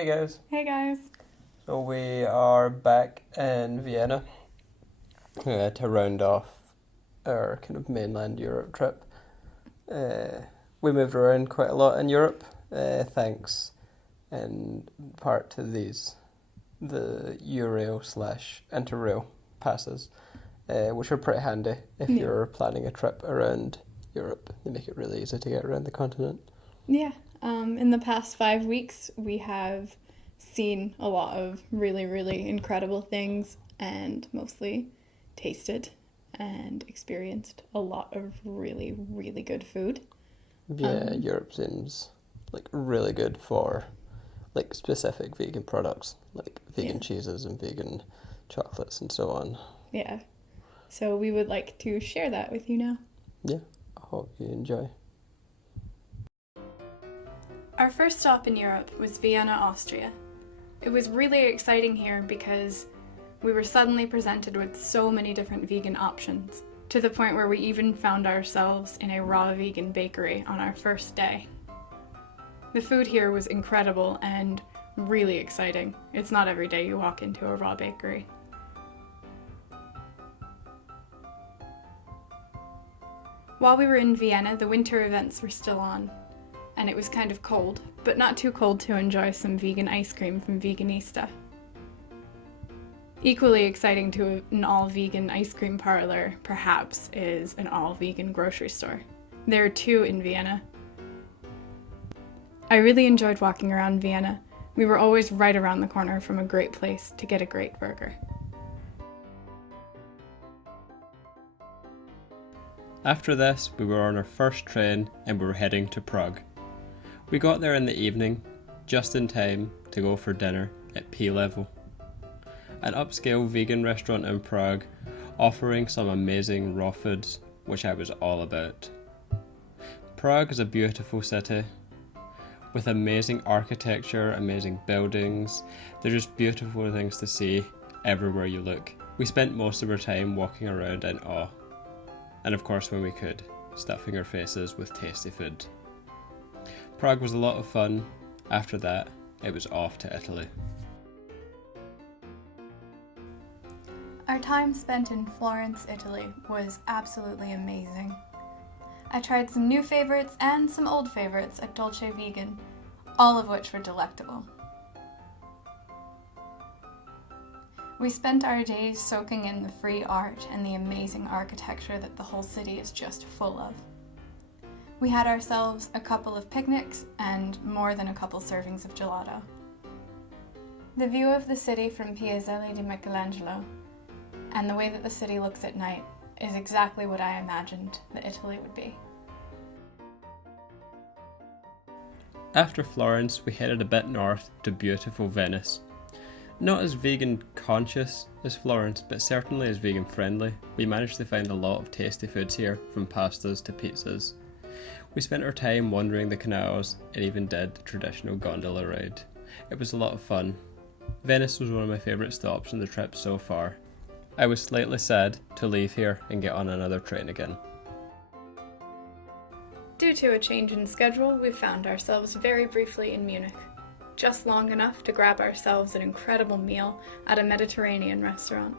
Hey guys. Hey guys. So we are back in Vienna to round off our kind of mainland Europe trip. We moved around quite a lot in Europe, thanks in part to the Eurail slash Interrail passes, which are pretty handy if Yeah. you're planning a trip around Europe. They make it really easy to get around the continent. Yeah. In the past 5 weeks, we have seen a lot of really, really incredible things and mostly tasted and experienced a lot of really, really good food. Yeah, Europe seems like really good for like specific vegan products, like vegan Yeah. cheeses and vegan chocolates and so on. Yeah. So we would like to share that with you now. Yeah, I hope you enjoy. Our first stop in Europe was Vienna, Austria. It was really exciting here because we were suddenly presented with so many different vegan options, to the point where we even found ourselves in a raw vegan bakery on our first day. The food here was incredible and really exciting. It's not every day you walk into a raw bakery. While we were in Vienna, the winter events were still on, and it was kind of cold, but not too cold to enjoy some vegan ice cream from Veganista. Equally exciting to an all-vegan ice cream parlor, perhaps, is an all-vegan grocery store. There are two in Vienna. I really enjoyed walking around Vienna. We were always right around the corner from a great place to get a great burger. After this, we were on our first train and we were heading to Prague. We got there in the evening, just in time to go for dinner at P Level, an upscale vegan restaurant in Prague offering some amazing raw foods, which I was all about. Prague is a beautiful city with amazing architecture, amazing buildings. They're just beautiful things to see everywhere you look. We spent most of our time walking around in awe, and of course when we could, stuffing our faces with tasty food. Prague was a lot of fun. After that, it was off to Italy. Our time spent in Florence, Italy was absolutely amazing. I tried some new favorites and some old favorites at Dolce Vegan, all of which were delectable. We spent our days soaking in the free art and the amazing architecture that the whole city is just full of. We had ourselves a couple of picnics and more than a couple servings of gelato. The view of the city from Piazzale di Michelangelo and the way that the city looks at night is exactly what I imagined that Italy would be. After Florence, we headed a bit north to beautiful Venice. Not as vegan conscious as Florence, but certainly as vegan friendly. We managed to find a lot of tasty foods here, from pastas to pizzas. We spent our time wandering the canals and even did the traditional gondola ride. It was a lot of fun. Venice was one of my favourite stops on the trip so far. I was slightly sad to leave here and get on another train again. Due to a change in schedule, we found ourselves very briefly in Munich, just long enough to grab ourselves an incredible meal at a Mediterranean restaurant.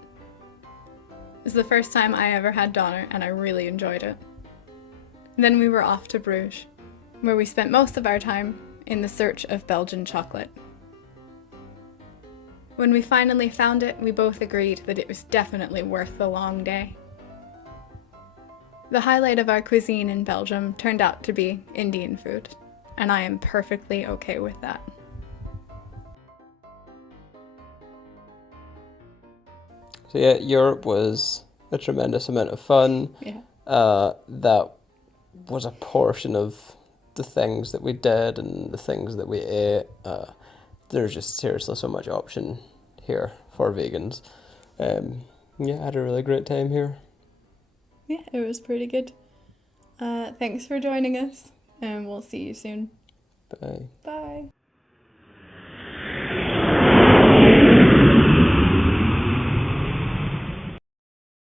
It was the first time I ever had doner and I really enjoyed it. Then we were off to Bruges, where we spent most of our time in the search of Belgian chocolate. When we finally found it, we both agreed that it was definitely worth the long day. The highlight of our cuisine in Belgium turned out to be Indian food, and I am perfectly okay with that. So yeah, Europe was a tremendous amount of fun. Yeah. That was a portion of the things that we did and the things that we ate. There's just seriously so much option here for vegans. Yeah, I had a really great time here. Yeah, it was pretty good. Thanks for joining us, and we'll see you soon. Bye. Bye.